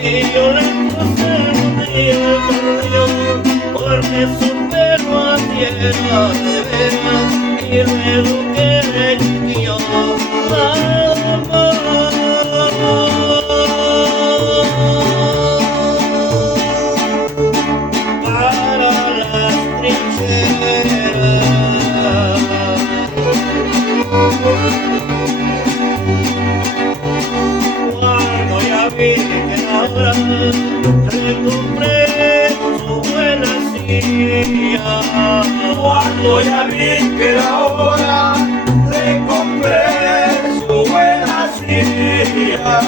Y yo le puse el acordeón porque su pelo a tierra de veras y luego que yo nada más para las trincheras. Cuando ya vi que ahora recompré su buena silla, Cuando ya vi que era hora de comprar su buena silla,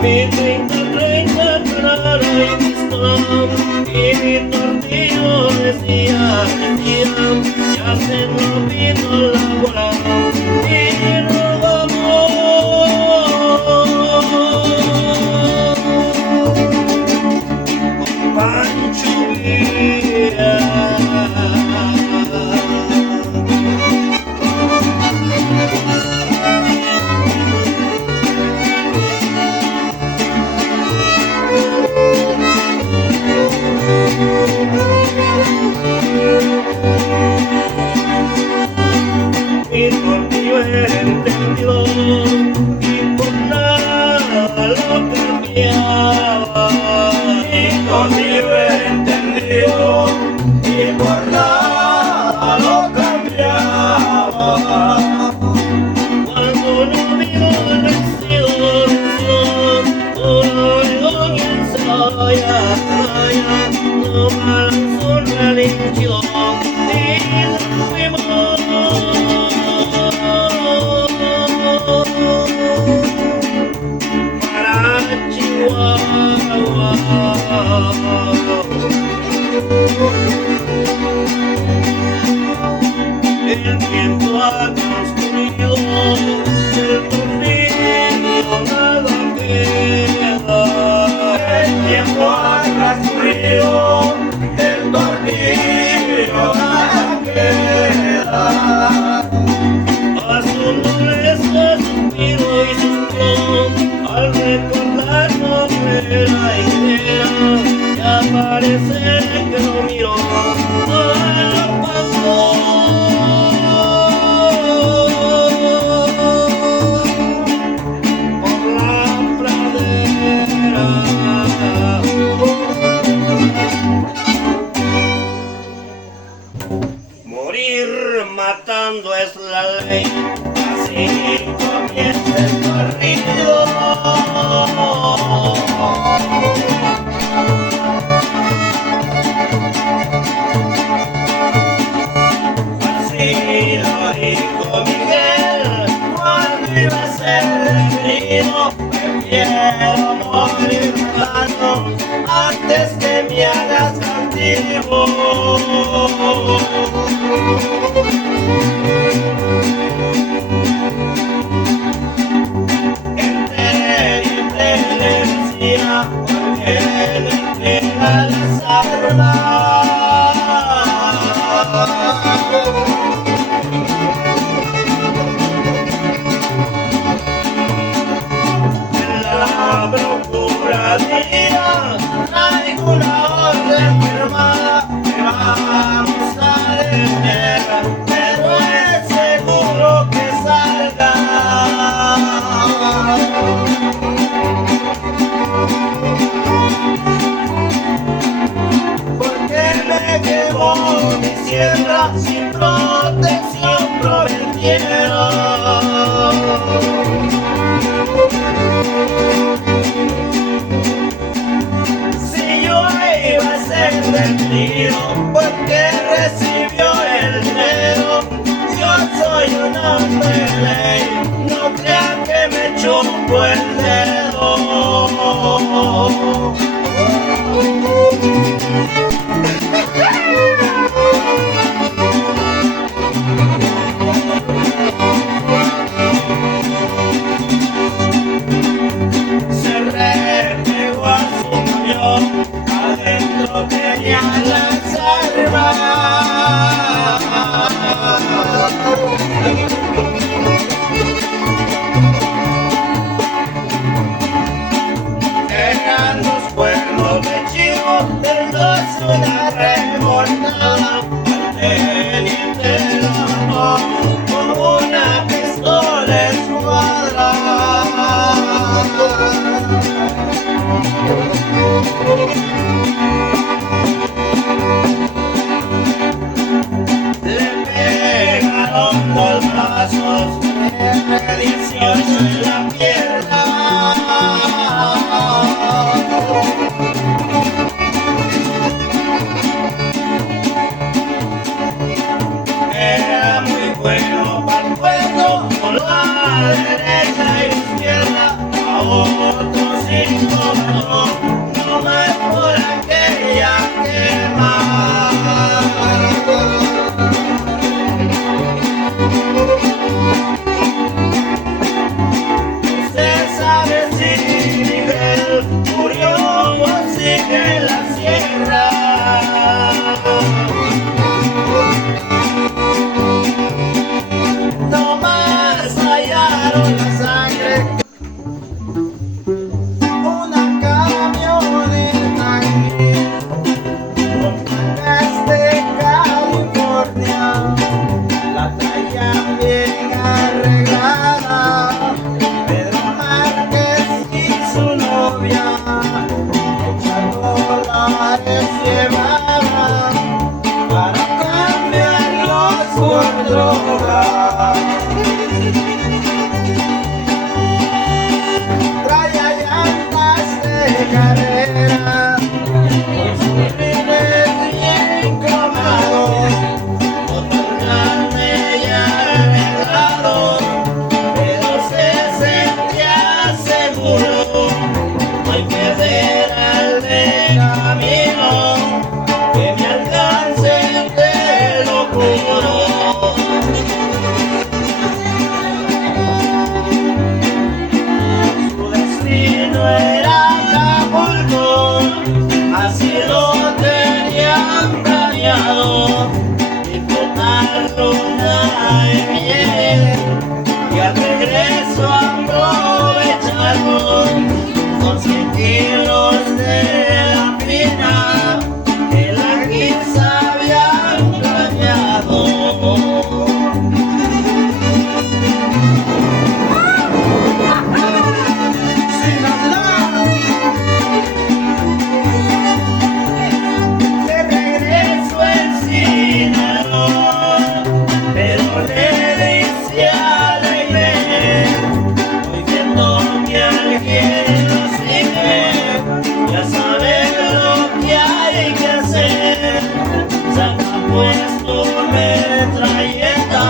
mi 30 clara y pistón y mi tortillo decía, ya se nos vino la hora y nos vamos. Con Pancho Villa. Mi tortillo era entendido y por nada lo cambiaba. mi tortillo era entendido y por nada lo cambiaba. Cuando no vino el vestido, todo el ensayo, no balanzó un relincho y nos fuimos. Para Chihuahua. El tiempo ha transcurrido, el tornillo nada queda. El tiempo ha transcurrido, el tornillo nada queda. A su nombre se suspiro y suspiró al recordar nombre la idea. Ya parece que lo miro, lo pasó. Por la pradera. Morir matando es la ley, así comienza el corrido. Así lo dijo Miguel cuando iba a ser herido. Prefiero morir matando antes que me hagas cautivo. El terrible le decía porque le entrega las armas. La procuraduría trae una orden firmada que vamos a detener, pero es seguro que salga. Porque me quemó mi siembra sin protección prometieron. Si yo iba a ser detenido porque recibió el dinero, yo soy un hombre de ley, no crean que me chupo el dedo. Se repegó a su puño, adentro tenía las armas. Eran dos cuernos de chivo, de dos una remontada. Al teniente lo mató con una pistola escuadra. Le pegaron dos brazos, 18 en la pierna. Era muy bueno para el pueblo, con la derecha y izquierda. A otros 5 mató, no más por aquella quema. Usted sabe si Miguel murió o sigue en la sierra. No más hallaron la sangre. Una camioneta gris con placas de California. La traían bien arreglada. Pedro Márquez y su novia, $8 llevaban para cambiarlos por droga. Traía llantas de carrera, con sus rines bien cromados, motor grande y arreglado, pero se sentía seguro. No hay que ver al de camino, que me alcance, te lo juro. Su destino era Acapulco, así lo tenían planeado. Disfrutar luna de miel y al regreso aprovecharon con 100 kilos de la fina que la guisa habían planeado. De regreso en Sinaloa, pero le decía a la Inés, voy viendo que alguien lo sigue, ya sabe lo que hay que hacer. Saca puesto metralleta,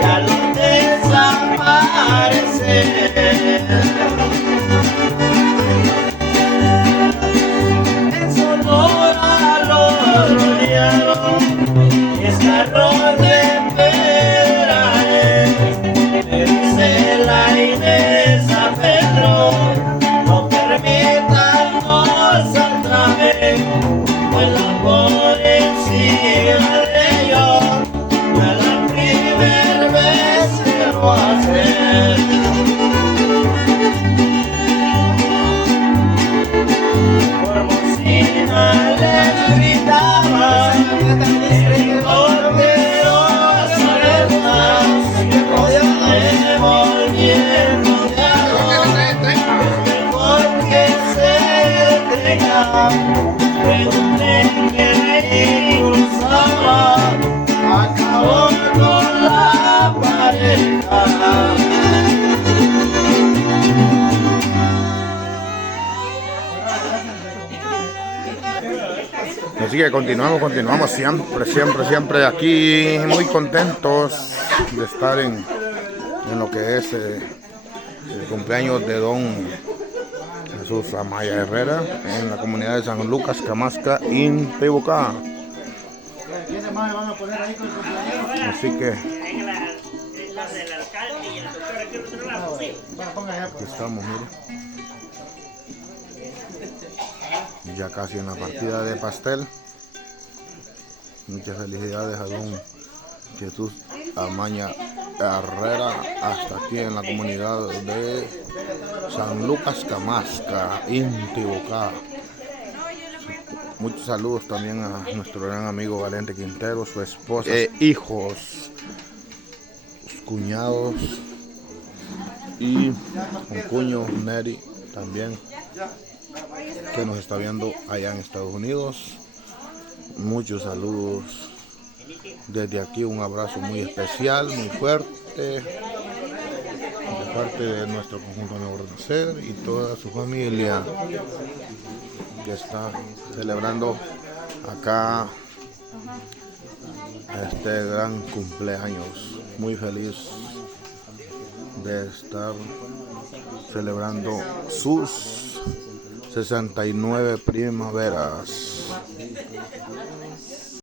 ya lo desaparece. En Sonora lo rodearon, y es carro de Pedernales. Le dice la Inés a Pedro, no permitan otra vez, vuela por encima de ellos, ya la primera vez que lo hacen. Por bocina les gritaban, el corteo alertas, se volvieron rodeados. Es mejor que se detengan. Pregunten qué le cruzaba, acabó con la pareja. Así que continuamos siempre aquí, muy contentos de estar en lo que es el cumpleaños de don Jesús Amaya Herrera en la comunidad de San Lucas, Camasca, Intibucá. Así que aquí estamos, mire. Ya casi en la partida de pastel. Muchas felicidades a don Jesús Amaya Herrera hasta aquí en la comunidad de San Lucas, Camasca, Intibucá. Muchos saludos también a nuestro gran amigo Valente Quintero, su esposa, hijos, sus cuñados y un cuño, Neri, también, que nos está viendo allá en Estados Unidos. Muchos saludos desde aquí, un abrazo muy especial, muy fuerte, de parte de nuestro conjunto Nuevo Renacer y toda su familia que está celebrando acá este gran cumpleaños. Muy feliz de estar celebrando sus 69 primaveras.